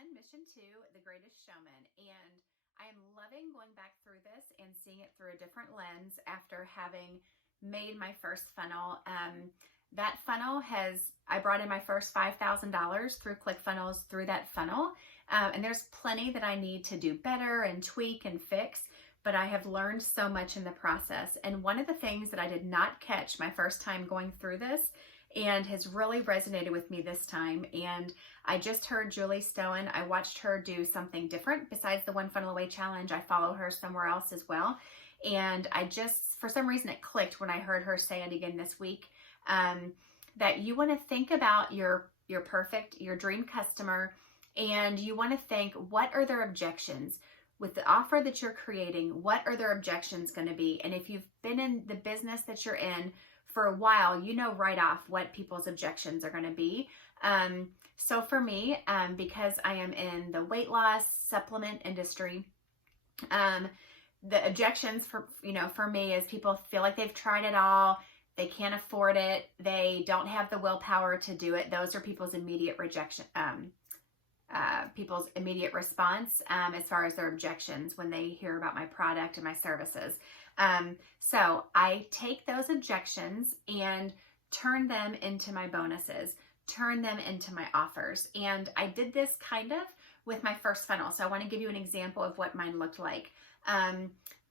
on mission 2, The Greatest Showman, and I am loving going back through this and seeing it through a different lens after having made my first funnel. That funnel I brought in my first $5,000 through ClickFunnels through that funnel, and there's plenty that I need to do better and tweak and fix, but I have learned so much in the process. And one of the things that I did not catch my first time going through this and has really resonated with me this time. And I just heard Julie Stowen. I watched her do something different besides the One Funnel Away challenge. I follow her somewhere else as well. And I just, for some reason, it clicked when I heard her say it again this week, that you want to think about your dream customer, and you want to think, what are their objections? With the offer that you're creating, what are their objections going to be? And if you've been in the business that you're in for a while, you know right off what people's objections are going to be. So for me, because I am in the weight loss supplement industry, the objections for me is people feel like they've tried it all. They can't afford it. They don't have the willpower to do it. Those are people's immediate rejection, people's immediate response as far as their objections when they hear about my product and my services. So I take those objections and turn them into my bonuses, turn them into my offers. And I did this kind of with my first funnel. So I want to give you an example of what mine looked like.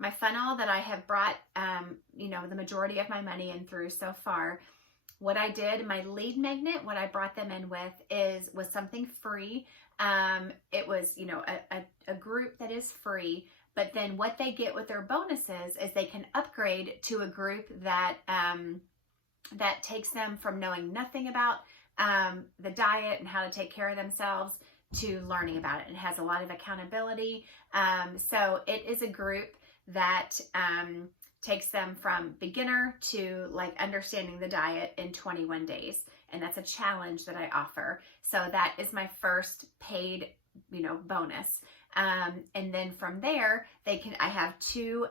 My funnel that I have brought, the majority of my money in through so far, what I did, my lead magnet, what I brought them in with was something free. It was, a group that is free, but then what they get with their bonuses is they can upgrade to a group that takes them from knowing nothing about the diet and how to take care of themselves to learning about it. It has a lot of accountability. So it is a group that takes them from beginner to like understanding the diet in 21 days. And that's a challenge that I offer. So that is my first paid, bonus. And then from there, I have 2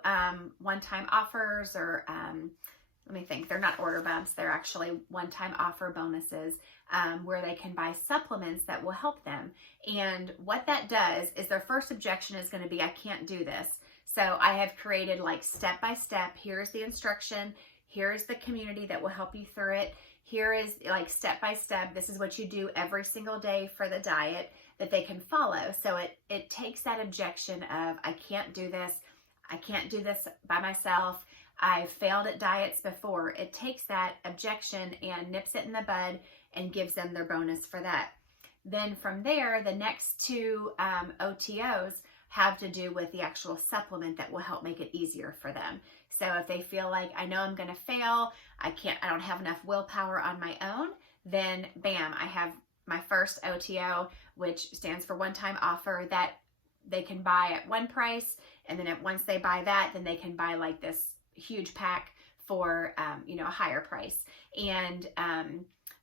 one-time offers, or let me think, they're not order bumps. They're actually one-time offer bonuses where they can buy supplements that will help them. And what that does is their first objection is going to be, I can't do this. So I have created like step-by-step. Here's the instruction. Here's the community that will help you through it. Here is like step-by-step. This is what you do every single day for the diet that they can follow. So it takes that objection of, I can't do this. I can't do this by myself. I've failed at diets before. It takes that objection and nips it in the bud and gives them their bonus for that. Then from there, the next 2 OTOs have to do with the actual supplement that will help make it easier for them. So if they feel like, I know I'm going to fail, I don't have enough willpower on my own, then bam, I have my first OTO, which stands for one-time offer, that they can buy at one price. And then once they buy that, then they can buy like this huge pack for, a higher price. And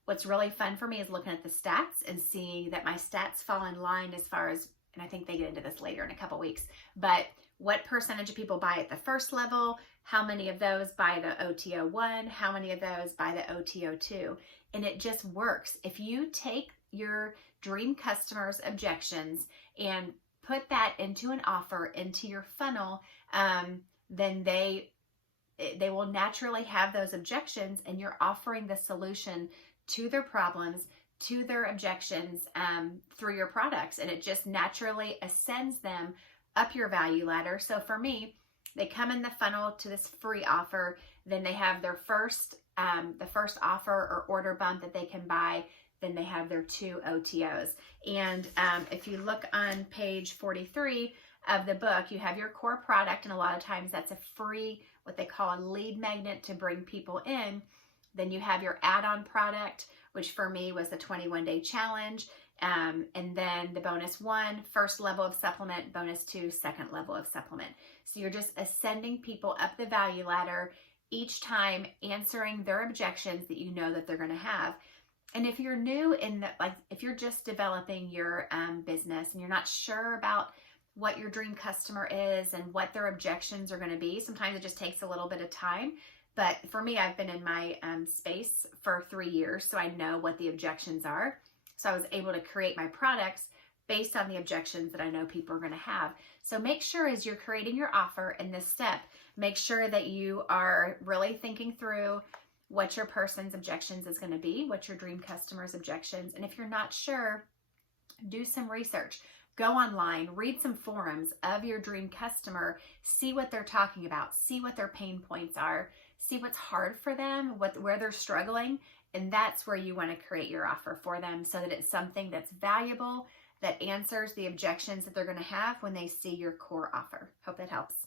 what's really fun for me is looking at the stats and seeing that my stats fall in line as far as, and I think they get into this later in a couple weeks, but what percentage of people buy at the first level, how many of those buy the OTO 1, how many of those buy the OTO 2, and it just works. If you take your dream customers' objections and put that into an offer, into your funnel, then they will naturally have those objections, and you're offering the solution to their problems, to their objections through your products, and it just naturally ascends them up your value ladder. So for me, they come in the funnel to this free offer, then they have their the first offer or order bump that they can buy, then they have their 2 OTOs. And if you look on page 43 of the book, you have your core product, and a lot of times that's a free, what they call a lead magnet to bring people in. Then you have your add-on product, which for me was the 21-day challenge. And then the bonus 1, first level of supplement, bonus 2, second level of supplement. So you're just ascending people up the value ladder each time, answering their objections that you know that they're going to have. And if you're new if you're just developing your business and you're not sure about what your dream customer is and what their objections are going to be, sometimes it just takes a little bit of time. But for me, I've been in my space for 3 years, so I know what the objections are. So I was able to create my products based on the objections that I know people are going to have. So make sure as you're creating your offer in this step, make sure that you are really thinking through what your person's objections is going to be, what your dream customer's objections. And if you're not sure, do some research. Go online, read some forums of your dream customer, see what they're talking about, see what their pain points are, see what's hard for them, where they're struggling, and that's where you want to create your offer for them so that it's something that's valuable, that answers the objections that they're going to have when they see your core offer. Hope that helps.